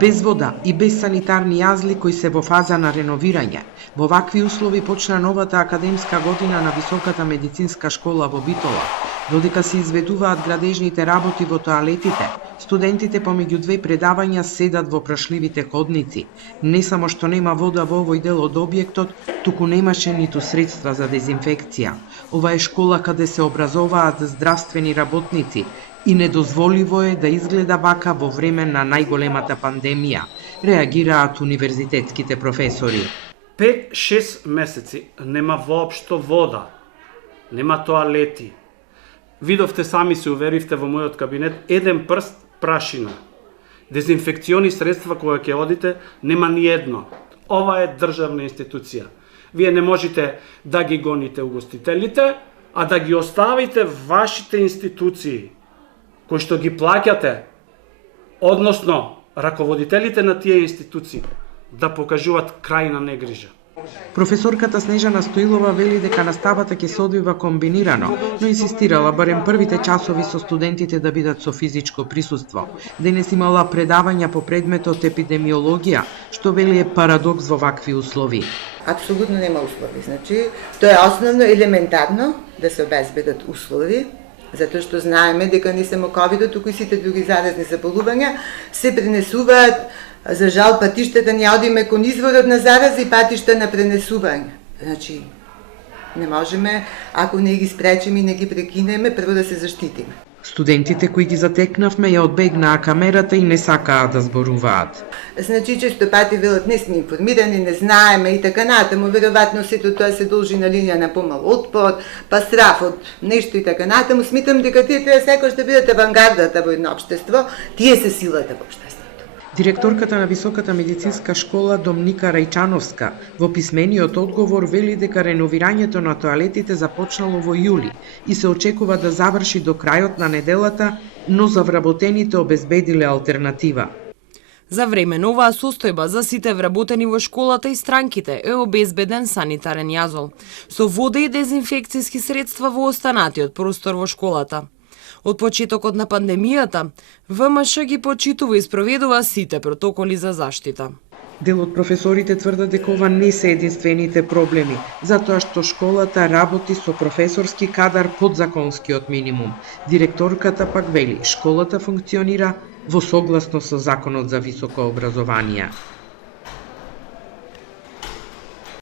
Без вода и без санитарни јазли кои се во фаза на реновирање, во вакви услови почна новата академска година на Високата медицинска школа во Битола. Додека се изведуваат градежните работи во тоалетите, студентите помеѓу две предавања седат во прашливите ходници. Не само што нема вода во овој дел од објектот, туку немаше ниту средства за дезинфекција. Ова е школа каде се образоваат здравствени работници и недозволиво е да изгледа вака во време на најголемата пандемија, реагираат универзитетските професори. 5-6 месеци нема воопшто вода, нема тоалети. Видовте сами, се уверивте во мојот кабинет, еден прст прашина. Дезинфекциони средства кога ќе одите, нема ни едно. Ова е државна институција. Вие не можете да ги гоните угостителите, а да ги оставите вашите институции, кои што ги плаќате, односно раководителите на тие институции, да покажуваат крајна негрижа. Професорката Снежана Стоилова вели дека наставата ќе се одвива комбинирано, но инсистирала барем првите часови со студентите да бидат со физичко присуство. Денес имала предавања по предметот епидемиологија, што вели е парадокс во вакви услови. Апсолутно нема услови. Значи, тоа е основно елементарно да се обезбедат услови, затоа што знаеме дека не само ковидот, туку и сите други заразни заболувања се пренесуваат. За жал, патиштата не одиме кон изворот на зараза и патишта на пренесување. Значи, не можеме, ако не ги спречиме и не ги прекинеме, прво да се заштитиме. Студентите кои ги затекнавме ја одбегнаа камерата и не сакаат да зборуваат. Значи, често пати велат не сме информирани, не знаеме и така натаму, веројатно сето тоа се должи на линија на помал отпор, па страф од нешто и така натаму. Смитам дека тие треба секој што бидат авангардата во едно општество, тие се силата во општеството. Директорката на Високата медицинска школа Домника Рајчановска во писмениот одговор вели дека реновирањето на тоалетите започнало во јули и се очекува да заврши до крајот на неделата, но за вработените обезбедиле алтернатива. За време на оваа состојба за сите вработени во школата и странките е обезбеден санитарен јазол, со вода и дезинфекцијски средства во останатиот простор во школата. Од почетокот на пандемијата, ВМШ ги почитува и спроведува сите протоколи за заштита. Дел од професорите тврдат дека ова не се единствените проблеми, затоа што школата работи со професорски кадар под законскиот минимум. Директорката пак вели, школата функционира во согласно со Законот за високо образование.